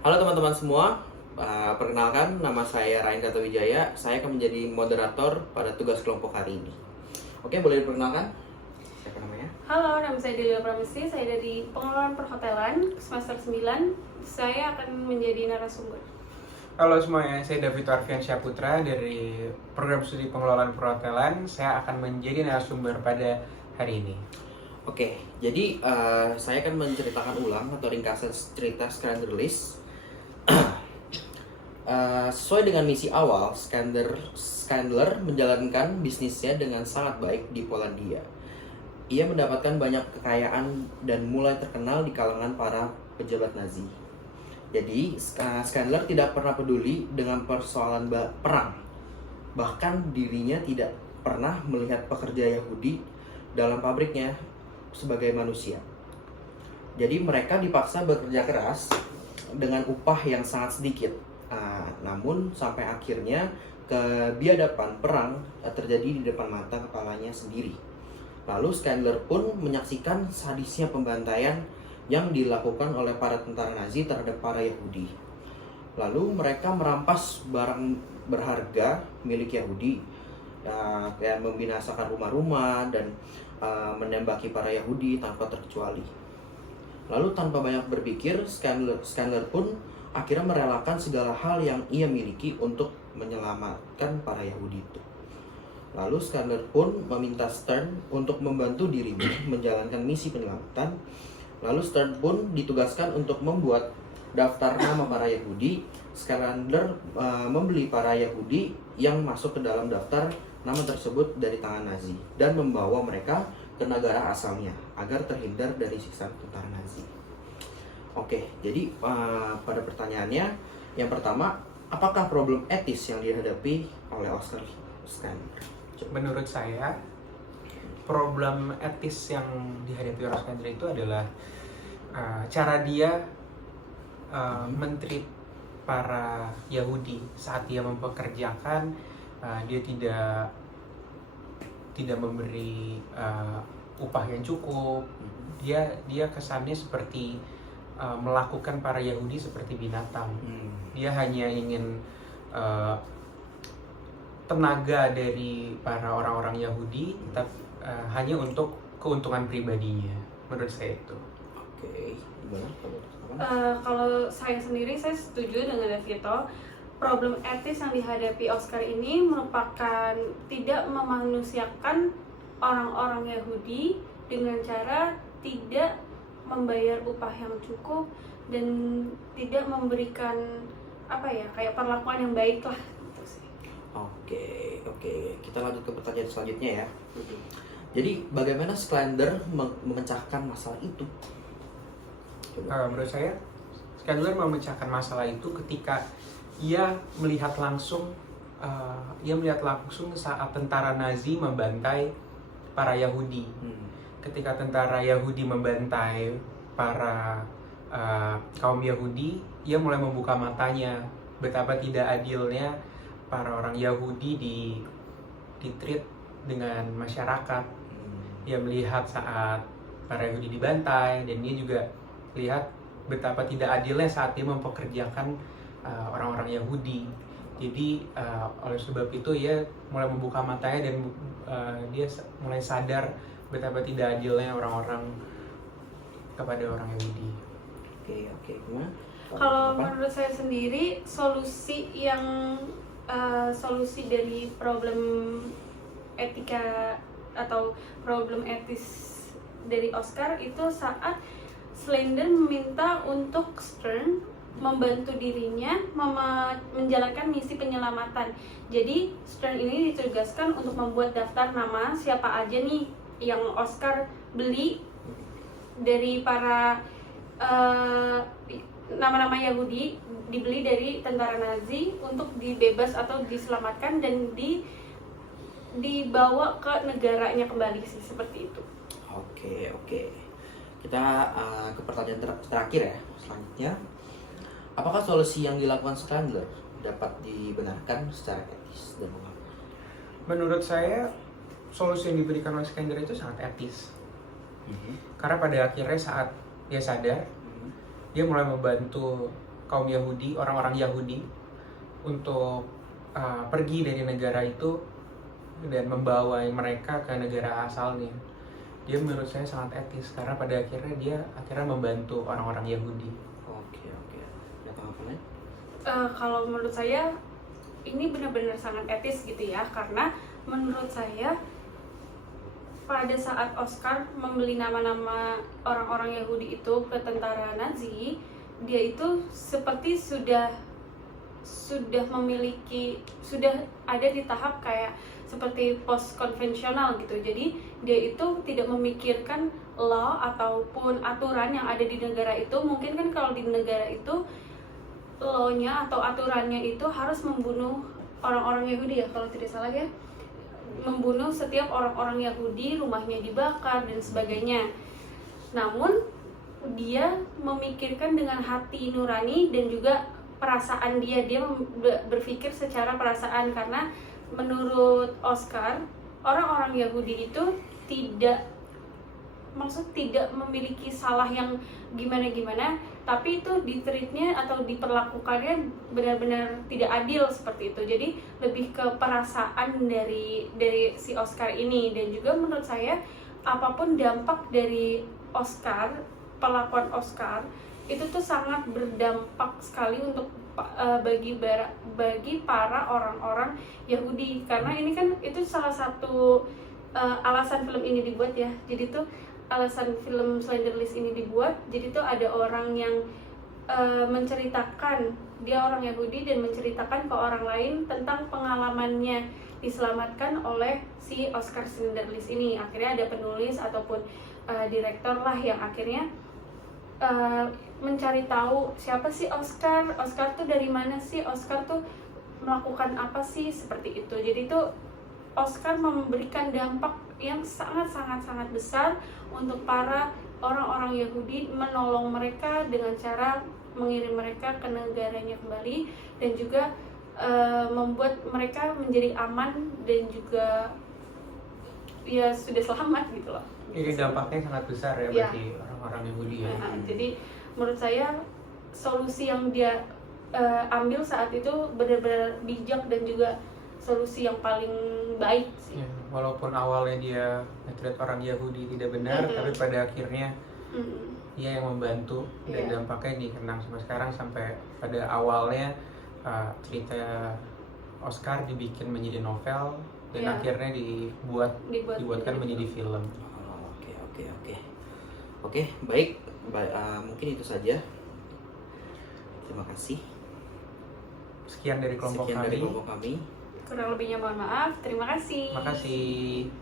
Halo teman-teman semua, perkenalkan nama saya Rain Gato Wijaya. Saya akan menjadi moderator pada tugas kelompok hari ini. Oke, boleh diperkenalkan? Siapa namanya? Halo, nama saya Delia Pramesti, saya dari Pengelolaan Perhotelan semester 9. Saya akan menjadi narasumber. Halo semuanya, saya David Arfian Syaputra dari Program Studi Pengelolaan Perhotelan. Saya akan menjadi narasumber pada hari ini. Oke, jadi saya akan menceritakan ulang atau ringkasan cerita Scandler List. Sesuai dengan misi awal, Scandler menjalankan bisnisnya dengan sangat baik di Polandia. Ia mendapatkan banyak kekayaan dan mulai terkenal di kalangan para pejabat Nazi. Jadi, Scandler tidak pernah peduli dengan persoalan perang. Bahkan dirinya tidak pernah melihat pekerja Yahudi dalam pabriknya sebagai manusia. Jadi mereka dipaksa bekerja keras dengan upah yang sangat sedikit. Namun sampai akhirnya kebiadaban perang terjadi di depan mata kepalanya sendiri. Lalu Scandler pun menyaksikan sadisnya pembantaian yang dilakukan oleh para tentara Nazi terhadap para Yahudi. Lalu mereka merampas barang berharga milik Yahudi, kayak membinasakan rumah-rumah dan menembaki para Yahudi tanpa terkecuali. Lalu tanpa banyak berpikir, Scandler pun akhirnya merelakan segala hal yang ia miliki untuk menyelamatkan para Yahudi itu. Lalu Scandler pun meminta Stern untuk membantu dirinya menjalankan misi penyelamatan. Lalu Stern pun ditugaskan untuk membuat daftar nama para Yahudi. Scandler membeli para Yahudi yang masuk ke dalam daftar nama tersebut dari tangan Nazi dan membawa mereka ke negara asalnya agar terhindar dari siksa tentara Nazi. Oke, jadi pada pertanyaannya yang pertama, apakah problem etis yang dihadapi oleh Oscar Scandler? Menurut saya, problem etis yang dihadapi oleh Scandler itu adalah cara dia mentreat para Yahudi saat dia mempekerjakan. Dia tidak memberi upah yang cukup. Dia kesannya seperti melakukan para Yahudi seperti binatang. Dia hanya ingin tenaga dari para orang-orang Yahudi, tapi hanya untuk keuntungan pribadinya. Menurut saya itu. Oke, gimana? Kalau saya sendiri, saya setuju dengan Devito. Problem etis yang dihadapi Oscar ini merupakan tidak memanusiakan orang-orang Yahudi dengan cara tidak membayar upah yang cukup dan tidak memberikan kayak perlakuan yang baik lah gitu sih. Oke, kita lanjut ke pertanyaan selanjutnya ya. Jadi bagaimana Scandler memecahkan masalah itu? Menurut saya, Scandler memecahkan masalah itu ketika ia melihat langsung saat tentara Nazi membantai para Yahudi. Ketika tentara Yahudi membantai para kaum Yahudi, ia mulai membuka matanya betapa tidak adilnya para orang Yahudi ditreat dengan masyarakat. Dia melihat saat para Yahudi dibantai, dan dia juga lihat betapa tidak adilnya saat dia mempekerjakan orang-orang Yahudi. Jadi oleh sebab itu ia mulai membuka matanya dan dia mulai sadar betapa tidak adilnya orang-orang kepada orang Yahudi. Oke, gimana? Kalau menurut saya sendiri, solusi dari problem etika atau problem etis dari Oscar itu saat Scandler meminta untuk Stern membantu dirinya menjalankan misi penyelamatan. Jadi Stern ini ditugaskan untuk membuat daftar nama siapa aja nih yang Oscar beli dari para nama-nama Yahudi, dibeli dari tentara Nazi untuk dibebas atau diselamatkan dan dibawa ke negaranya kembali sih, seperti itu. Oke. Kita ke pertanyaan terakhir ya. Selanjutnya, apakah solusi yang dilakukan Scandler dapat dibenarkan secara etis dan moral? Menurut saya, solusi yang diberikan oleh Scandler itu sangat etis. Karena pada akhirnya saat dia sadar, dia mulai membantu kaum Yahudi, orang-orang Yahudi untuk pergi dari negara itu dan membawa mereka ke negara asalnya. Dia menurut saya sangat etis karena pada akhirnya dia membantu orang-orang Yahudi. Oke. Ada tanggapan lain? Kalau menurut saya ini benar-benar sangat etis gitu ya, karena menurut saya pada saat Oscar membeli nama-nama orang-orang Yahudi itu ke tentara Nazi, dia itu seperti sudah memiliki, sudah ada di tahap kayak seperti post konvensional gitu. Jadi dia itu tidak memikirkan law ataupun aturan yang ada di negara itu. Mungkin kan kalau di negara itu law-nya atau aturannya itu harus membunuh orang-orang Yahudi ya, kalau tidak salah ya, membunuh setiap orang-orang Yahudi, rumahnya dibakar dan sebagainya. Namun dia memikirkan dengan hati nurani dan juga perasaan dia berpikir secara perasaan, karena menurut Oscar orang-orang Yahudi itu tidak memiliki salah yang gimana-gimana, tapi itu ditreatnya atau diperlakukannya benar-benar tidak adil seperti itu. Jadi lebih ke perasaan dari si Oscar ini. Dan juga menurut saya apapun dampak dari Oscar, perlakuan Oscar itu tuh sangat berdampak sekali untuk bagi para orang-orang Yahudi, karena ini kan itu salah satu alasan film ini dibuat ya. Jadi tuh alasan film Slender List ini dibuat, jadi tuh ada orang yang menceritakan, dia orang Yahudi dan menceritakan ke orang lain tentang pengalamannya diselamatkan oleh si Oscar Slender List ini. Akhirnya ada penulis ataupun direktur lah yang akhirnya mencari tahu siapa sih Oscar tuh dari mana sih, Oscar tuh melakukan apa sih, seperti itu. Jadi tuh Oscar memberikan dampak yang sangat besar untuk para orang-orang Yahudi, menolong mereka dengan cara mengirim mereka ke negaranya kembali, dan juga membuat mereka menjadi aman dan juga ya sudah selamat gitu loh. Ini dampaknya sangat besar ya bagi orang-orang Yahudi ya. Jadi menurut saya solusi yang dia ambil saat itu benar-benar bijak dan juga solusi yang paling baik sih. Ya, walaupun awalnya dia nge-treat orang Yahudi tidak benar, tapi pada akhirnya dia yang membantu, dan dampaknya dikenang sampai sekarang. Sampai pada awalnya cerita Oscar dibikin menjadi novel dan akhirnya dibuatkan menjadi film. Oke, baik. Mungkin itu saja. Terima kasih. Sekian dari kelompok kami. Kurang lebihnya mohon maaf. Terima kasih. Terima kasih.